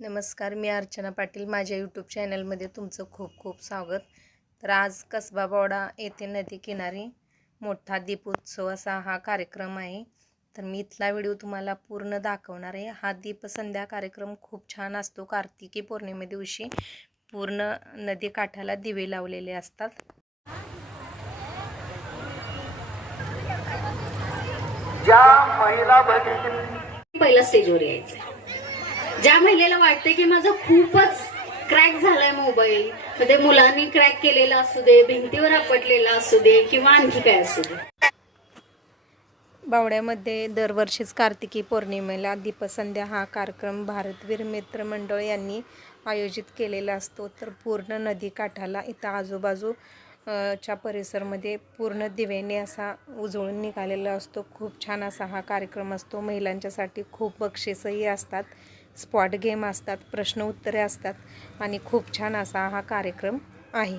नमस्कार मी अर्चना पाटील. माझ्या यूट्यूब चॅनलमध्ये तुमचं खूप खूप स्वागत. तर आज कसबा बोडा येथे नदी किनारी मोठा दीपोत्सव असा हा कार्यक्रम आहे. तर मी इथला व्हिडिओ तुम्हाला पूर्ण दाखवणार आहे. हा दीपसंध्या कार्यक्रम खूप छान असतो. कार्तिकी पौर्णिमे दिवशी पूर्ण नदी काठाला दिवे लावलेले असतात. ज्या महिला भगिनी पहिला स्टेजवर यायचं ज्या महिलेला वाटते की माझं खूपच क्रॅक झालाय मोबाईल म्हणजे मुलांनी क्रॅक केलेला असू दे भिंतीवर आपटलेला असू दे किंवा आणखी काय असू दे. बावड्यामध्ये दरवर्षीच कार्तिकी पौर्णिमेला दीपसंध्या हा कार्यक्रम भारतवीर मित्र मंडळ यांनी आयोजित केलेला असतो. तर पूर्ण नदी काठाला इथं आजूबाजू च्या परिसरमध्ये पूर्ण दिव्याने असा उजळून निघालेला असतो. खूप छान असा हा कार्यक्रम असतो. महिलांच्यासाठी खूप बक्षीसही असतात. स्पॉट गेम असतात प्रश्न उत्तरे असतात आणि खूप छान असा हा कार्यक्रम आहे.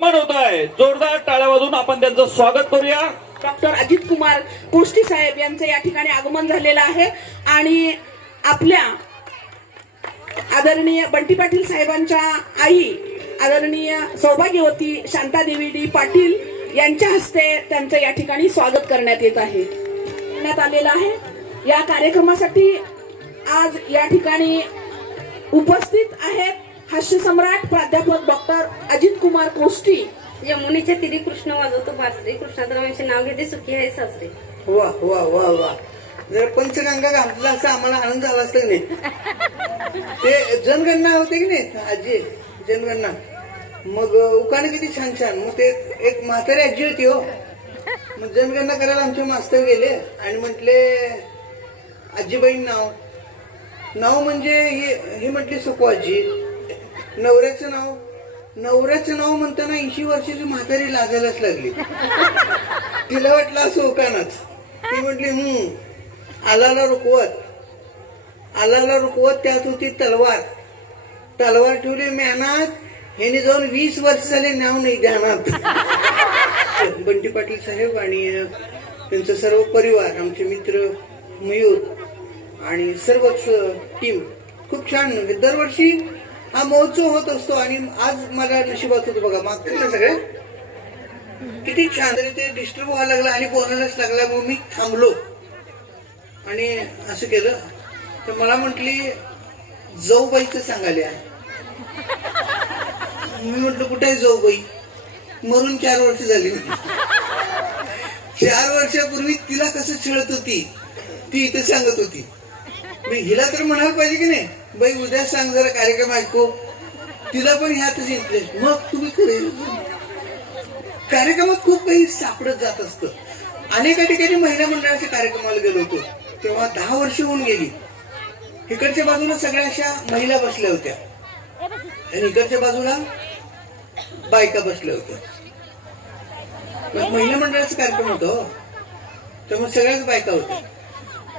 मन होत आहे जोरदार टाळ्या वाजून आपण त्यांचं स्वागत करूया. डॉक्टर अजित कुमार कोष्टी साहेब यांचं या ठिकाणी आगमन झालेलं आहे. आणि आपल्या आदरणीय बंटी पाटील साहेबांच्या आई आदरणीय सौभाग्यवती शांतादेवी डी पाटील यांच्या हस्ते त्यांचं या ठिकाणी स्वागत करण्यात येत आहे. करण्यात आलेलं आहे. या कार्यक्रमासाठी आज या ठिकाणी उपस्थित आहेत हास्य सम्राट प्राध्यापक डॉक्टर अजित कुमार कोष्टी. यमुनेच्या तिरी कृष्ण वाजवतो बासरे कृष्णाद्रामांचे नाव घेते सुखी आहे सासरे. वा वा वा वा. जर पंचगंगा घातला असं आम्हाला आनंद झाला असता की नाही? ते जनगणना होते की नाही? आजी जनगणना. मग उकाणे किती छान छान. मग ते एक म्हातारी आजी होती हो. मग जनगणना करायला आमचे मास्तर गेले आणि म्हटले आजीबाईं नाव. नाव म्हणजे हे म्हटली सुकू आजी नवऱ्याचं नाव नवऱ्याचं नाव म्हणताना ऐंशी वर्षाची म्हातारी लाजायलाच लागली. तिला वाटलं असं उकानाच. ती म्हटली हम्म आलाला रुकवत. आलाला रुकवत त्यात होती तलवार. तलवार ठेवली म्यानात. ह्याने जाऊन वीस वर्ष झाले नाव नाही ध्यानात. बंटी पाटील साहेब आणि त्यांचा सर्व परिवार आमचे मित्र मयूर आणि सर्वच टीम खूप छान. म्हणजे दरवर्षी हा महोत्सव होत असतो आणि आज मला नशिबात होतं बघा मागतील ना सगळे? किती छान. तरी ते डिस्टर्ब व्हायला लागलं आणि बोलायलाच लागला मग मी थांबलो. आणि असं केलं. तर मला म्हटली जाऊबाईचं सांगायला मी म्हटलं कुठे आहे जाऊबाई? मरून चार वर्ष झाली. चार वर्षापूर्वी तिला कसं छळत होती ती इथं सांगत होती. मी हिला तर म्हणायला पाहिजे की नाही बाई उद्या सांग जरा कार्यक्रम ऐकू. तिला पण ह्यातच इंटरेस्ट मग तुम्ही करेल कार्यक्रमात खूप काही सापडत जात असतं. अनेका ठिकाणी महिला मंडळाच्या कार्यक्रमाला गेलो होतो. तेव्हा दहा वर्ष होऊन गेली. इकडच्या बाजूला सगळ्या अशा महिला बसल्या होत्या. आणि इकडच्या बाजूला बायका बसल्या होत्या. मग महिला मंडळाचा कार्यक्रम होतो हो. त्यामुळे तेव्हा सगळ्याच बायका होत्या.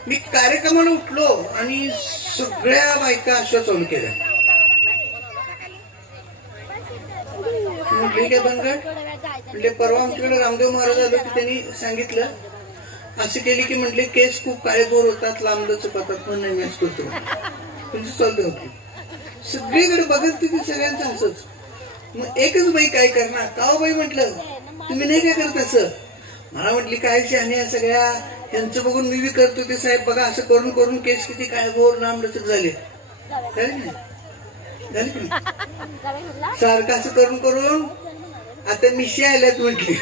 मी कार्यक्रमाला उठलो आणि सगळ्या बायका अशा चालू केल्या. म्हटली काय बनगड म्हणजे परवा आमच्याकडे रामदेव महाराज आलो की त्यांनी सांगितलं. असं केली की म्हटले केस खूप काळेभोर होतात लांब पातात पण नाही मॅच करतो. तुमची चाललं होती सगळीकडे बघत तिथे सगळ्यांचं असंच. मग एकच बाई काय करणार? का हो बाई म्हटलं? तुम्ही नाही काय करत असं? मला म्हटली काय शहाणी सगळ्या? यांचं बघून मी बी करतो ते साहेब बघा असं करून करून केस किती काय गोर लांब झाले. झाले की सारखं असं करून करून आता मिशी आल्यात म्हटली.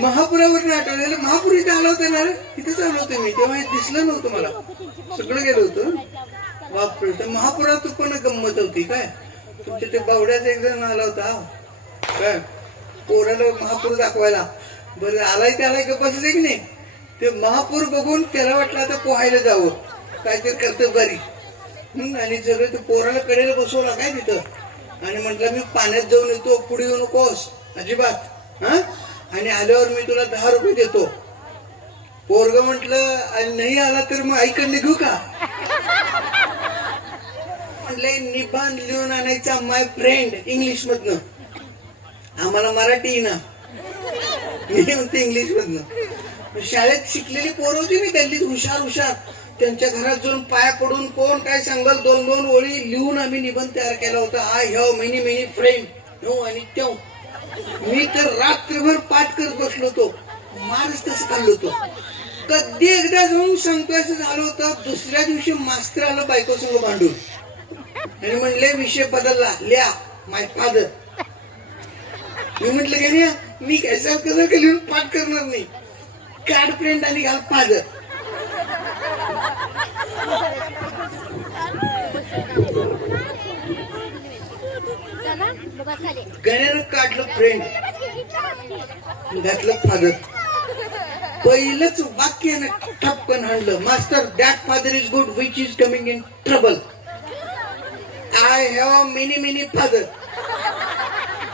महापुरावर आठवलेलं महापूर इथे आला होता ना रे? तिथेच आलो होतो मी तेव्हा दिसलं नव्हतं मला. सगळं गेलं होतं. बापरे तर महापुरात पण गंमत होती काय? तुमच्या ते बावड्याचा एक जण आला होता. काय? पोराला महापूर दाखवायला. बरं आलाय त्याला का बसले की नाही? ते महापूर बघून त्याला वाटलं आता पोहायला जावं. काहीतरी करतं बरी आणि सगळं ते पोराला कडेला बसवला काय तिथं? आणि म्हटलं मी पाण्यात जाऊन येतो पुढे येऊ नकोस अजिबात. हा? आणि आल्यावर मी तुला दहा रुपये देतो. पोरग म्हटलं आणि नाही आला तर मग आईकडनं घेऊ का? म्हटलंय निबंध लिहून आणायचा माय फ्रेंड इंग्लिश मधनं. आम्हाला मराठी ना मी म्हणते इंग्लिश मधनं शाळेत शिकलेली पोर होती मी त्यांनी हुशार हुशार. त्यांच्या घरात जाऊन पाया पडून कोण काय सांगल दोन दोन ओळी लिहून आम्ही निबंध तयार केला होता. I have many many friend no आणि त्यो. मी तर रात्रभर पाठ करत बसलो होतो. मारच तसं खाल्लो होतो. कधी एकदा जाऊन सांगतोय असं झालं होतं दुसऱ्या दिवशी मास्तर आलं बायको संग भांडून. आणि म्हणले विषय बदलला. लिहा माय फादर मी म्हटलं की नाही मी काय सारखं सारखं लिहून पाठ करणार नाही. कार्ड प्रिंट आणि घाल फादर गण्यानं काढलं फ्रेंड घातलं फादर पहिलंच वाक्यानं ठपकन हणलं master that father is good which is coming in trouble I have many many father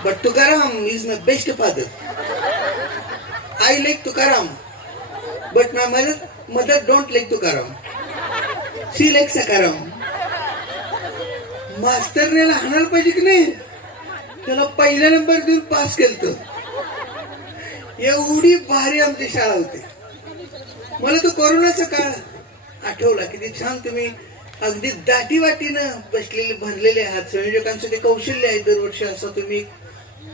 but Tukaram is my best father I like Tukaram but my mother, mother don't like Tukaram see like Sakaram मास्तरने हाणायला पाहिजे की नाही? त्याला पहिला number देऊन pass केलत. एवढी भारी आमची शाळा होती. मला तो कोरोनाचा काळ आठवला. किती छान तुम्ही अगदी दाटी वाटीनं बसलेले भरलेले आहात संयोजकांचं ते कौशल्य आहे दरवर्षी असं तुम्ही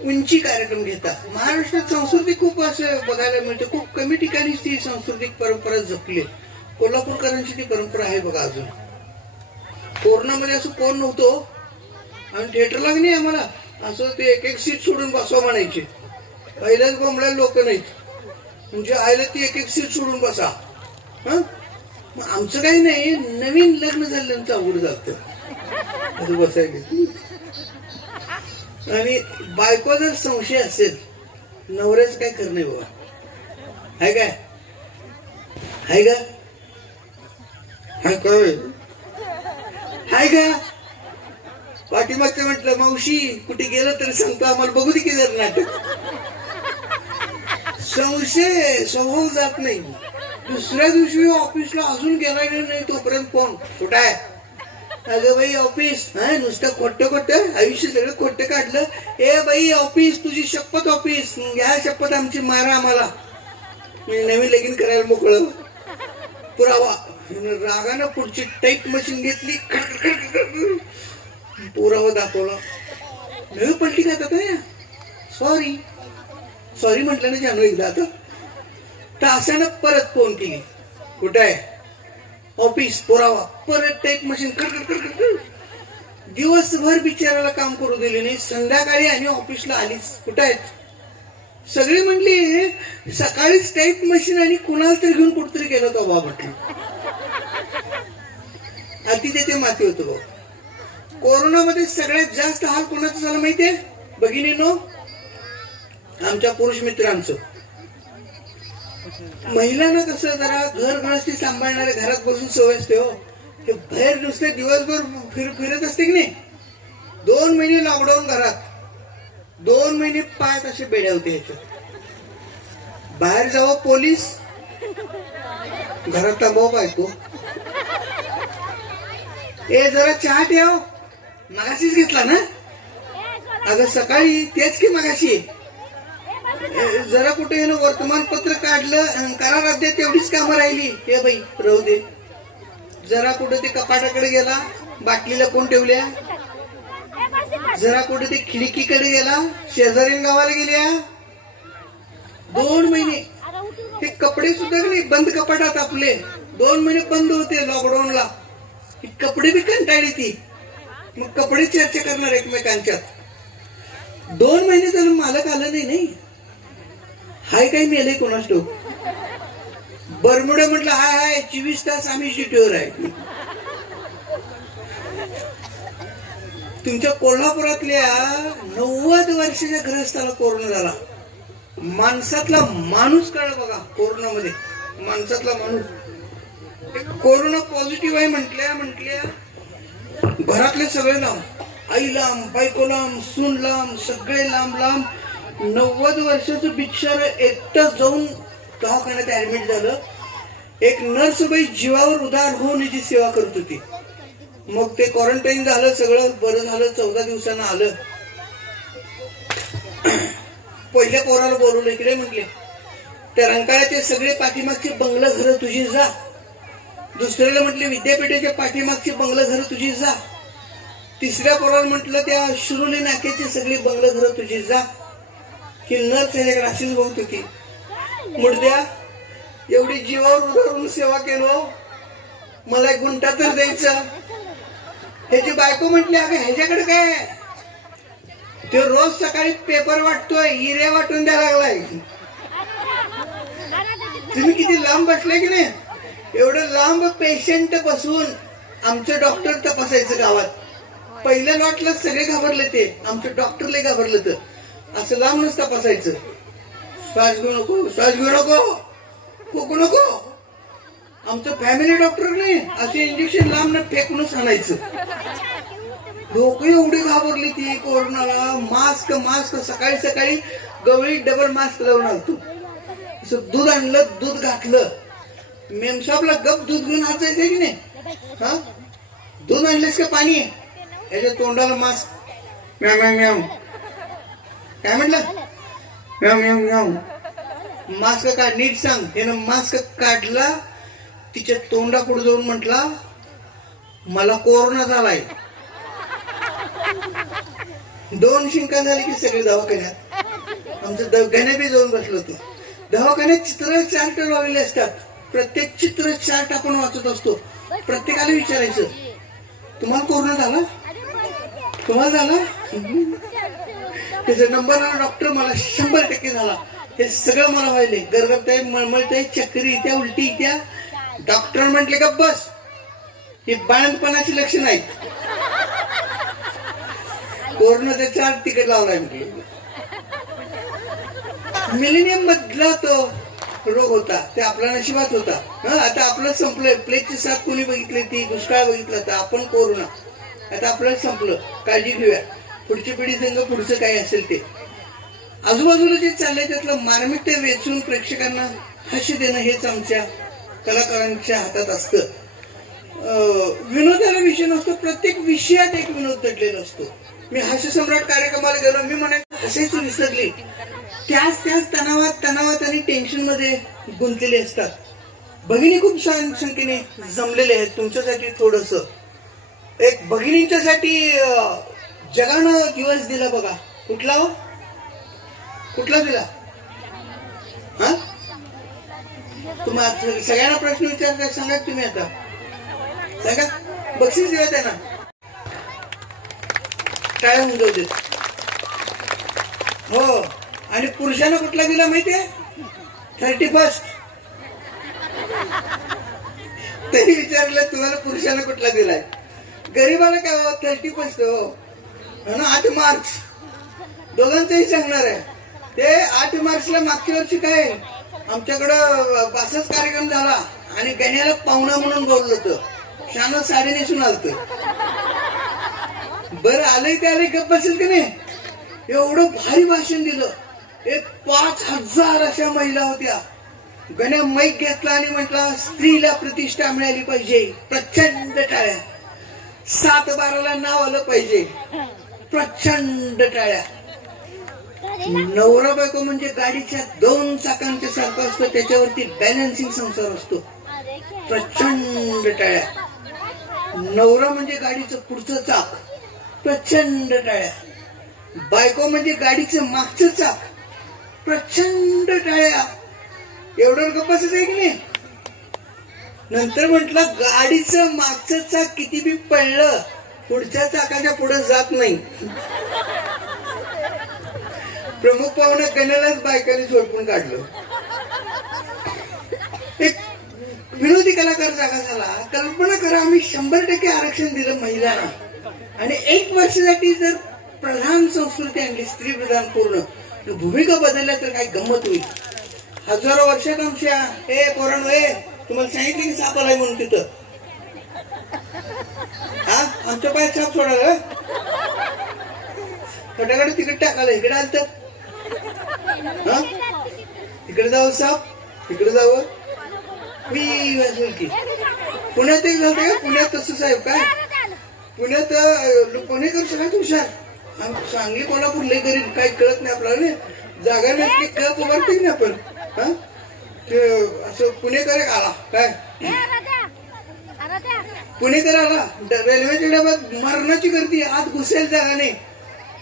उंची कार्यक्रम घेता महाराष्ट्रात संस्कृती खूप असं बघायला मिळते. खूप कमी ठिकाणी ती सांस्कृतिक परंपरा जपली. कोल्हापूरकरांची ती परंपरा आहे बघा अजून. कोरोनामध्ये असं कोण नव्हतो. आणि थिएटरला नाही आम्हाला. असं ते एक एक सीट सोडून बसवा म्हणायचे. पहिल्याच बोंबड्या लोक नाहीत. म्हणजे आयला ती एक एक सीट सोडून बसा. हां? मग आमचं काही नाही. नवीन लग्न झाल्यानंतर आवड जातं. असं बसायला. आणि बायको जर संशय असेल नवऱ्याच काय करणे बाबा? हाय काय? हाय का? हाय काय हाय का? पाठीमागचं म्हटलं मावशी कुठे गेलं तरी सांगतो आम्हाला बघू दे की जर नाटक. संशय स्वभाव जात नाही. दुसऱ्या दिवशी ऑफिसला अजून गेला नाही तोपर्यंत कोण? कुठं आहे? अगं बाई ऑफिस हा नुसतं खोटं खोटं आयुष्य सगळं खोटं काढलं. ए बाई ऑफिस तुझी शपथ ऑफिस घ्या शपथ आमची मारा आम्हाला. मी नवीन लगीन करायला मोकळं. पुरावा. रागानं पुढची टाईप मशीन घेतली. पुरावा दाखवला. नवी पलटी का आता सॉरी सॉरी म्हटलं ना जानू एकदा आता. तासानं परत फोन केली. कुठं आहे? ऑफिस पुरावा परत टाईप मशीन दिवसभर बिचाराला काम करू दिले नाही. संध्याकाळी आणि ऑफिसला आलीच. कुठं आहेत? सगळे म्हणली सकाळीच टाईप मशीन आणि कुणाला तरी घेऊन कुठतरी गेलो होता बा म्हटलं. अति तेथे माती होतो बा कोरोनामध्ये सगळ्यात जास्त हाल कोणाचा झाला माहितीये? भगिनीनो आमच्या पुरुष मित्रांचं. महिलांना कसं जरा घर गृहस्थी सांभाळणारे घरात बसून सवय असते हो. ते बाहेर नुसते दिवसभर फिर फिरत असते की नाही? दोन महिने लॉकडाऊन घरात. दोन महिने पाय असे बेड्या होते ह्याच्यात बाहेर जावं पोलीस घरात थांबव बायको. ए जरा चहा ठेव हो. मगाशीच घेतला ना? अगं सकाळी तेच की मगाशी. जरा कुठे हे वर्तमानपत्र काढलं करा राज्य तेवढीच कामं राहिली. हे बाई राहू दे. जरा कुठे ते कपाटाकडे गेला बाटलीला कोण ठेवल्या? जरा कुठे ते खिडकीकडे गेला शेजारी गावाला गेल्या? दोन महिने. ते कपडे सुद्धा नाही बंद कपाटात आपले. दोन महिने बंद होते लॉकडाऊनला कपडे बी कंटाळली ती. मग कपडे चर्चा करणार एकमेकांच्यात. दोन महिने झालं मालक आलं नाही नाही. हाय काही मेले कोणास ठेव बरमुडे म्हटलं हाय हाय चोवीस तास आम्ही शिटीवर आहे. तुमच्या कोल्हापुरातल्या नव्वद वर्षाच्या ग्रहस्थाला कोरोना झाला. माणसातला माणूस कळला बघा कोरोनामध्ये. माणसातला माणूस. कोरोना पॉझिटिव्ह आहे म्हटल्या म्हटल्या घरातले सगळे लांब आई लांब बायको लांब सून लांब सगळे लांब लांब नव्वद वर्षाचं बिचार एकटं जाऊन दवाखान्यात ऍडमिट झालं. एक नर्सबाई जीवावर उदार होऊन जी सेवा करत होती. मग ते क्वारंटाईन झालं सगळं बरं झालं चौदा दिवसानं आलं. पहिल्या पोराला बोलवलं इकडे म्हटले त्या रंकाळ्याचे सगळे पाठीमागचे बंगलं घरं तुझी जा. दुसऱ्याला म्हटले विद्यापीठाच्या पाठीमागची बंगलं घरं तुझी जा. तिसऱ्या पोराला म्हटलं त्या शिरोली नाक्याची सगळी बंगलं घरं तुझी जा. की नर्स ह्याच्याकडे अशीच बघत होती. मुडद्या एवढी जीवावर उधारून सेवा केलो हो. मला एक गुंटा तर द्यायचा. ह्याची बायको म्हटली अगं ह्याच्याकडे काय ते रोज सकाळी पेपर वाटतोय हिरे वाटून द्यायला लागलाय. तुम्ही किती लांब बसले की नाही? एवढं लांब पेशंट बसून आमचं डॉक्टर तपासायचं गावात. पहिल्या लॉटला सगळे घाबरले ते. आमचं डॉक्टरला घाबरलं तर असं लांबच तपासायचं. श्वास घेऊ नको श्वास घेऊ नको खोकू नको. आमचं फॅमिली डॉक्टर नाही असे इंजेक्शन लांब फेकूनच आणायचं. लोक एवढी घाबरली ती कोरोनाला मास्क मास्क सकाळी सकाळी गवळी डबल मास्क लावून आलतो असं दूध आणलं दूध घातलं. मेमसाबला गप दूध घेऊन हाचायचं की नाही? हा? दूध आणलेस का पाणी? याच्या तोंडाला मास्क मॅम म्याव मॅम काय म्हटलं? मास्क काढ नीट सांग. त्यानं मास्क काढला तिच्या तोंडापुढे जाऊन म्हटला मला कोरोना झालाय. दोन शिंका झाली की सगळे दवाखान्यात. आमचं दवाखान्यात बी जाऊन बसलो होतो दवाखान्यात चित्र चार्ट लावलेले असतात. प्रत्येक चित्र चार्ट आपण वाचत असतो. प्रत्येकाला विचारायचं तुम्हाला कोरोना झाला? तुम्हाला झाला? त्याचा नंबर आला डॉक्टर मला शंभर टक्के झाला. हे सगळं मला व्हायले गरगरत आहे. मळमळत आहे चक्री त्या उलटी त्या डॉक्टर म्हटले का बस. हे बाळणपणाची लक्षणं आहेत. कोरोनाचा चार तिकीट लावलाय म्हटले. मिलेनियम मधला तो रोग होता. ते आपल्या नशिबात होता. हा आता आपलं संपलं. प्लेगची साथ कोणी बघितली? ती दुष्काळ बघितला तर आपण कोरोना. आता आपलं संपलं. काळजी घेऊया. पुढची पिढी संघ पुढचं काय असेल ते. आजूबाजूला जे चाललंय त्यातलं मार्मिक वेचून प्रेक्षकांना हास्य देणं हेच आमच्या कलाकारांच्या हातात असतं. विनोदाला विषय नसतो प्रत्येक विषयात एक विनोद दडलेला असतो. मी हास्य सम्राट कार्यक्रमाला गेलो मी म्हणे कसेच विसरली. त्याच त्याच तणावात तणावात आणि टेन्शनमध्ये गुंतलेले असतात. भगिनी खूप छान संख्येने जमलेले आहेत तुमच्यासाठी थोडस. एक भगिनींच्यासाठी जगानं दिवस दिला बघा. कुठला हो? कुठला दिला? हा? तुम्हा सगळ्यांना प्रश्न विचारता सांगा तुम्ही आता. सांगा. बक्षीस दिलं त्यांना. काय होऊन जाऊ देत हो. आणि पुरुषांना कुठला दिला माहितीये? Thirty first. तरी विचारलं तुम्हाला पुरुषांना कुठला दिलाय? गरीबाला काय हो थर्टी फर्स्ट हो. आठ मार्क्स. दोघांचंही सांगणार आहे. ते आठ मार्क्सला मागच्या वर्षी काय? आमच्याकडं बासच कार्यक्रम झाला. आणि गण्याला पाहुणा म्हणून बोललो होतं. शान साडी नेसून आलत. बरं आलंय ते आलंय गप्प बसेल की नाही? एवढं भारी भाषण दिलं. एक पाच हजार अशा महिला होत्या. गण्या मैक घेतला आणि म्हटला स्त्रीला प्रतिष्ठा मिळाली पाहिजे. प्रचंड टाळ्या. सात बाराला नाव आलं पाहिजे. प्रचंड टाळ्या. नवरा बायको म्हणजे गाडीच्या दोन चाकांच्या सारखं असतं त्याच्यावरती बॅलन्सिंग संसार असतो. प्रचंड टाळ्या. नवरा म्हणजे गाडीचं पुढचं चाक. प्रचंड टाळ्या. बायको म्हणजे गाडीचं मागचं चाक. प्रचंड टाळ्या. एवढं गप्पाच आहे की नाही? नंतर म्हटलं गाडीचं मागचं चाक किती बी पडलं पुढच्या चाकाच्या पुढे जात नाही. प्रमुख पाहुणा गण्यालाच बायकांनी झोडपून काढलं. एक विनोदी कलाकार जागा झाला. कल्पना करा आम्ही शंभर टक्के आरक्षण दिलं महिलांना. आणि एक वर्षासाठी जर प्रधान संस्कृती आणली स्त्री प्रधान पूर्ण भूमिका बदलल्या तर काय गंमत होईल. हजारो वर्षात आमच्या ए पोरण हे तुम्हाला सांगितलं की साप म्हणून तिथं. हा? आमच्या पाय छाप सोडायला फटाकडे तिकडे टाकायला इकडे आलं तर हा? तिकडे जावं साप तिकडे जावं मी वाजवेल की. पुण्यात एक झालं का? पुण्यात तसं साहेब काय? पुण्यात कोणी पुणेकर सगळ्यात हुशार? आम- सांगली कोल्हापूर लय गरीब काही कळत नाही आपल्याला जागा नसली कळत उभारते ना आपण. हा? ते असं पुणेकर एक आला काय? पुणेकराला रेल्वेच्या डब्यात मरणाची गर्दी आत घुसेल जागा नाही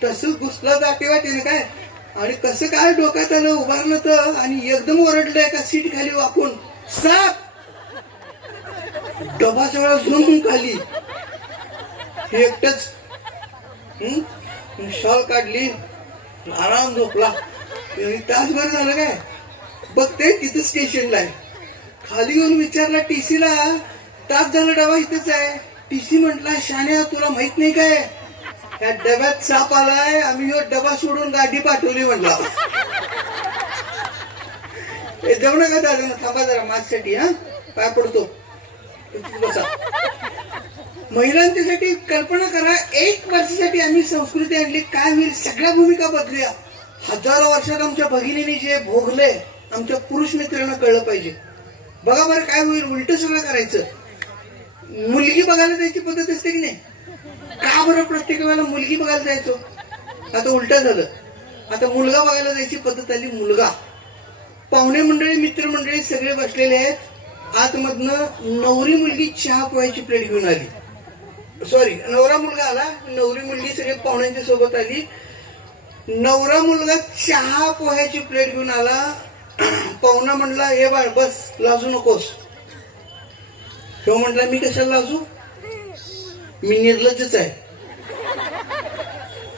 तसंच घुसला जाते वाटेने काय? आणि कसं काय डोक्यात आलं उभारलं तर आणि एकदम ओरडलं एका सीट खाली वाकून. साप! डबा सगळा झुम खाली एकटच शॉल काढली आराम झोपला. तासभर झालं काय? बघते तिथं स्टेशनला आहे. खाली येऊन विचारला टी सीला तास झालं डबा इथंच आहे. टीसी म्हटला शान्या तुला माहीत नाही काय? या डब्यात साप आलाय आम्ही ह्यो डबा सोडून गाडी पाठवली म्हटला. हे जाऊ नका दादा थांबा जरा माझ्यासाठी हा? पाय पडतो. बसा. महिलांच्यासाठी कल्पना करा एक वर्षासाठी आम्ही संस्कृती आणली. काय होईल? सगळ्या भूमिका बदलूया. हजारो वर्षात आमच्या भगिनीने जे भोगले आमच्या पुरुष मित्रांना कळलं पाहिजे. बघा बरं काय होईल उलट सगळं करायचं. मुलगी बघायला जायची पद्धत असते की नाही? का बरं प्रत्येक वेळेला मुलगी बघायला जायचो? आता उलट झालं. आता मुलगा बघायला जायची पद्धत आली मुलगा. पाहुणे मंडळी मित्रमंडळी सगळे बसलेले आहेत. आतमधनं नवरी मुलगी चहा पोहायची प्लेट घेऊन आली. सॉरी नवरा मुलगा आला. नवरी मुलगी सगळे पाहुण्यांच्या सोबत आली. नवरा मुलगा चहा पोह्याची प्लेट घेऊन आला. पाहुणा म्हणला हे बाळ बस लाजू नकोस. तो म्हटला मी कशाला असू मी निर्लजच आहे.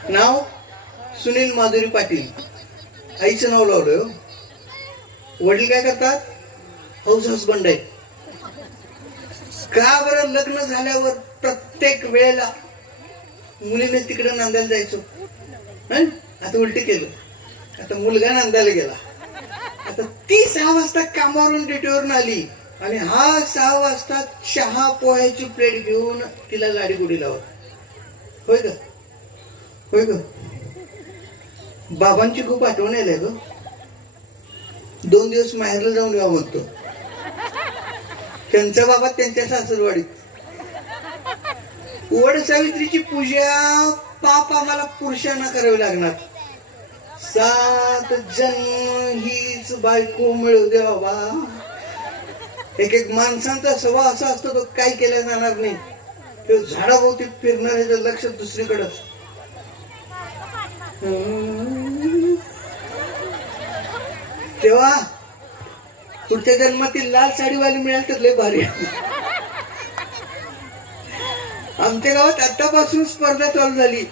नाव? सुनील माधुरी पाटील. आईचं नाव लावलं हो. वडील काय करतात? हाऊस हसबंड आहे का बरं लग्न झाल्यावर प्रत्येक वेळेला मुलीने तिकडे नांदायला जायचो? आता उलट केलं. आता मुलगा नांदायला गेला. आता ती सहा वाजता कामावरून ड्युटीवरून आली. आणि हा सहा वाजता चहा पोह्याची प्लेट घेऊन तिला गाडी गुडी लावत होय ग होय ग बाबांची खूप आठवण यायला ग. दोन दिवस माहेरला जाऊन यावं म्हणतो. त्यांचा बाबा त्यांच्या सासरवाडीत. वड सावित्रीची पूजा पाप आम्हाला पुरुषांना करावी लागणार. सात जन्म हीच बायको मिळू दे बाबा. एक एक माणसांचा स्वभाव असा असतो तो काही केला जाणार नाही. तो झाडाभोवती फिरणाऱ्याचं लक्ष दुसरीकडंच. तेव्हा पुढच्या जन्मातील लाल साडीवाली मिळाल तर लय भारी. आमच्या गावात आतापासून स्पर्धा चालू झाली.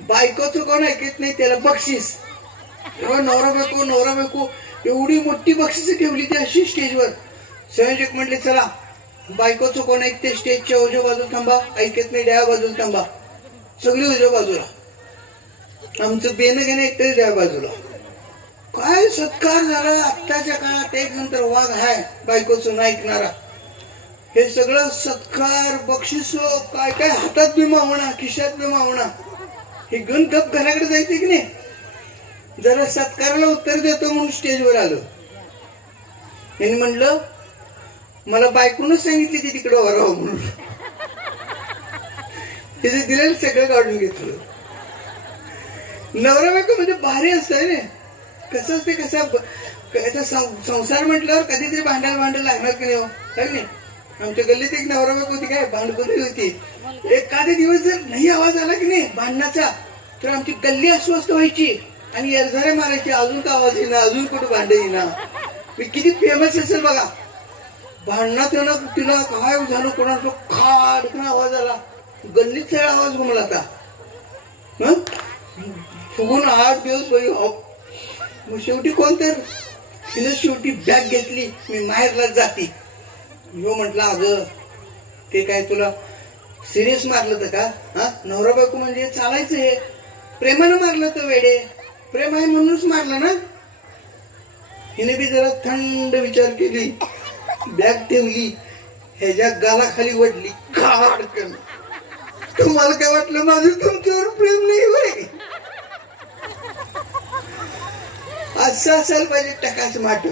बायकोचं कोण ऐकत नाही त्याला बक्षीस. तेव्हा नवरा बायको नवरा बायको एवढी मोठी बक्षीस ठेवली ती अशी स्टेजवर. संयोजक म्हटले चला बायकोचं कोण ऐकते स्टेजच्या उजव्या बाजूला थांबा ऐकत नाही डाव्या बाजूला थांबा. सगळी उजव्या बाजूला. आमचं बेन घेणं एकटं डाव्या बाजूला. काय सत्कार झाला? आत्ताच्या काळात एक नंतर वाघ हाय बायकोचं नाही ऐकणारा. हे सगळं सत्कार बक्षिस काय काय हातात बी मावणा खिशात बी मावणा हे गण गप घराकडे जायचे की नाही? जरा सत्काराला उत्तर देतो म्हणून स्टेजवर आलो. यांनी म्हटलं मला बायकोनच सांगितली ती तिकडं वरावं हो म्हणून. तिथे दिलेलं सगळं काढून घेतलं. नवरा बायको म्हणजे भारी असतंय ना? कसं असते कसं याचा सं- संसार म्हटल्यावर कधीतरी भांडायला भांडायला लागणार की नाही हो? नाही? आमच्या गल्लीत एक नवरा बायको होती काय? भांडकुरी होती. एखादे दिवस जर नाही आवाज आला की नाही भांडणाचा तर आमची गल्ली अस्वस्थ व्हायची आणि एरझारे मारायची अजून का आवाज येईना अजून कुठं भांड येईना. मी किती फेमस असेल बघा. भांडणात येणं तिला काय झालं? कोणाचं खाडकन आवाज आला. गल्लीत सगळा आवाज घुमला आता. हं? फुगून आठ दिवस होई. हो. मग शेवटी कोण तर? तिने शेवटी बॅग घेतली. मी माहेरला जाते. ह्यो म्हटलं अगं ते काय तुला सिरियस मारलं तर का? हा? नवरा बायको म्हणजे चालायचं हे. प्रेमानं मारलं तर वेडे. प्रेम आहे म्हणूनच मारलं ना? हिने बी जरा थंड विचार केली. बॅग ठेवली ह्याच्या गालाखाली वडली काडकन तुम्हाला काय वाटलं माझं तुमच्यावर प्रेम नाही होय? असं असायला पाहिजे टकाच माट.